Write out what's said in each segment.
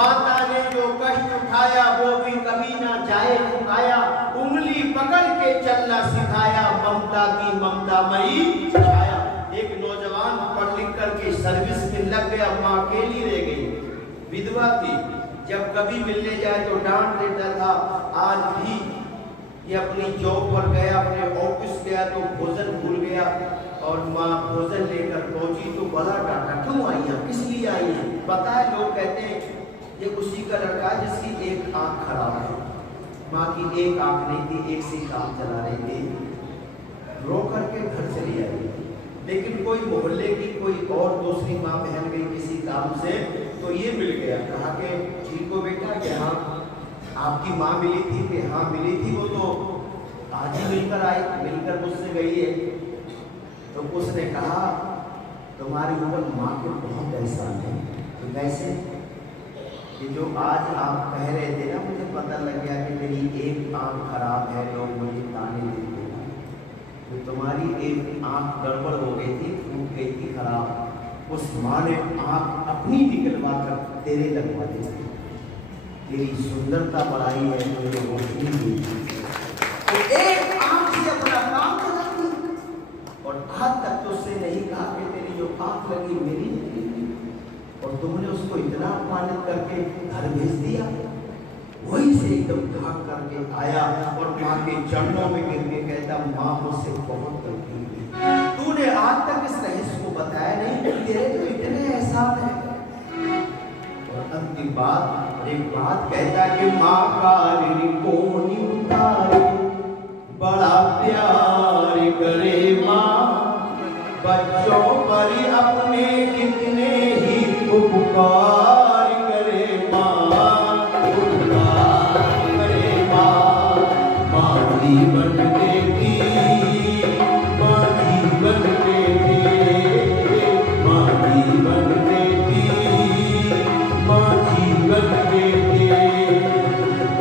माता ने जो कष्ट उठाया वो भी कभी ना जाए झुकाया, उंगली पकड़ के चलना सिखाया, ममता की ममतामयी छाया। एक नौजवान पढ़ लिख करके सर्विस में लग गया, माँ अकेली रह गई, विधवा थी। जब कभी मिलने जाए तो डांट देता था। आज भी ये अपनी जॉब पर गया, अपने ऑफिस गया तो भोजन भूल गया और माँ भोजन लेकर पहुंची तो बड़ा डांटा, क्यों आई है, किस लिए आई है? पता है, लोग कहते हैं ये उसी का लड़का है जिसकी एक आंख खराब है। माँ की एक आंख नहीं थी, एक से काम चला रही थी, रो करके घर चली आई। लेकिन कोई मोहल्ले की कोई और दूसरी माँ बहन गई किसी काम से तो ये मिल गया, कहा कि ठीक हो बेटा कि हाँ आपकी माँ मिली थी, कि हाँ मिली थी, वो तो आज ही मिलकर आई, मिलकर मुझसे गई है। तो उसने कहा तुम्हारी ऊपर माँ के बहुत एहसान है। तो कैसे? कि जो आज आप कह रहे थे ना, मुझे पता लग गया कि मेरी एक आंख खराब है, लोग मुझे ताने देते हैं, तो तुम्हारी एक आंख गड़बड़ हो गई थी, फूट गई थी, खराब, उस माँ ने आंख अपनी निकलवा कर तेरे लगवा दी। तेरी सुंदरता बढ़ाई है, मुझे रोशनी दी, तो एक आंख से अपना काम करा दी। और आज तक तो उससे नहीं कहा कि तेरी जो आंख लगी मेरी नहीं, और तुमने उसको इतना अपमानित करके घर भेज दिया। वही से एकदम भाग करके आया और माँ के चरणों में गिर के कहता, माँ मुझसे बहुत गलती हुई, तूने आज तक इस रहस्य को बताया नहीं, तेरे तो इतने एहसान है। और अंतिम बात, एक बात कहता कि माँ का ऋण कौन उतारे, बड़ा प्यार करे माँ, बच्चों पर अपने कितने ही उपकार करे माँ, उपकार करे माँ। माँ जीवन देती, माँ जीवन देती, माँ जीवन देती, माँ जीवन देती।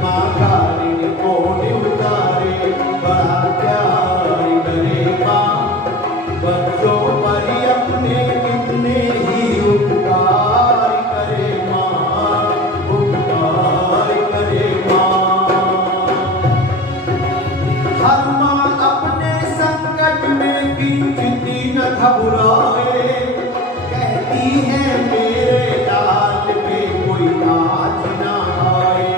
माँ का ऋण कौन उतारे, बड़ा प्यार करे माँ, बच्चों पर अपने कितने ही उपकार करे माँ, उपकार करे माँ। हर माँ अपने संकट में किंचित न घबराए, कहती है मेरे लाल पे कोई आज ना आए,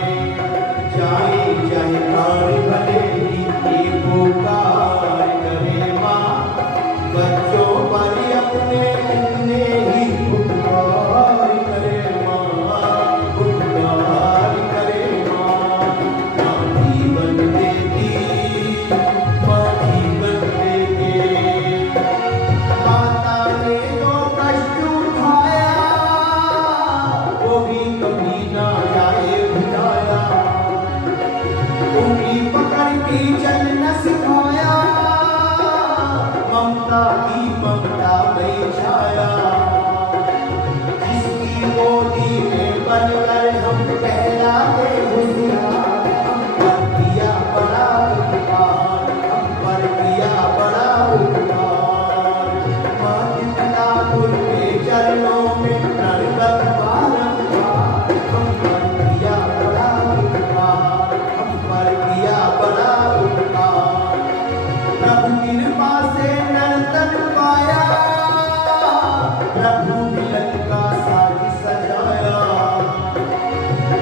चाहे चाहे प्राण भले ही एक पुकार करे माँ, बच्चों पर अपने कितने ही उपकार करे माँ, उपकार करे माँ। माँ जीवन देती, माँ जीवन देती। माता ने जो कष्ट उठाया वो भी कभी ना जाए भुलाया, उंगली पकड़ के चलना सिखाया, ममता की ममता में छाया। जिसकी गोदी में बनकर हम कहलाते होशियार, हम पर किया बड़ा उपकार, हम पर किया बड़ा उपकार। माँ जितना उनके चरणों में प्रणत बारंबार, हम पर किया बड़ा उपकार, हम पर किया बड़ा उपकार। प्रभु कृपा से नर्तन पाया, प्रभु मिलन का साज सजाया,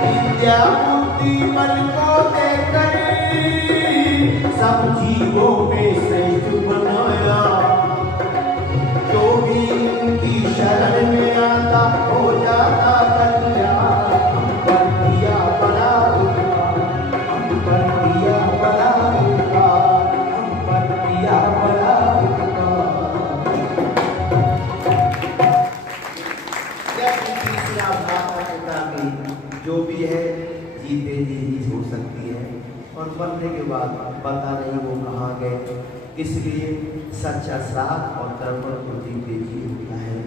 विद्या बुद्धि बल को देकर सब जीवों में श्रेष्ठ बनाया। जो भी उनकी शरण में आता हो जाता कल्याण, हम पर किया बड़ा उपकार, हम पर किया बड़ा उपकार, हम पर किया बड़ा उपकार। क्या तीसरा माता पिता की जो भी है जीते जी ही हो सकती है, और मरने के बाद पता नहीं वो कहाँ गए। इसलिए सच्चा साथ और कर्मों को जीते जी होता है।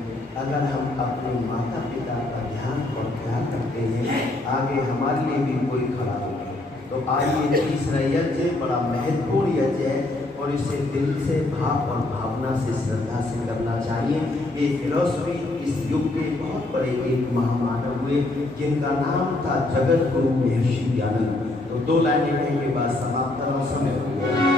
अगर हम अपने माता पिता का ध्यान और ख्याल करते हैं, आगे हमारे लिए भी कोई खड़ा होगा। तो आइए, तीसरा यज्ञ बड़ा महत्वपूर्ण यज्ञ है और इसे दिल से, भाव और भावना से, श्रद्धा से करना चाहिए। ये फिलॉसफी इस युग के बहुत बड़े एक महामानव हुए जिनका नाम था जगत गुरु महर्षि ज्ञानंद। तो 2 लाइनें कहने के बाद समाप्त करना समय हो गया।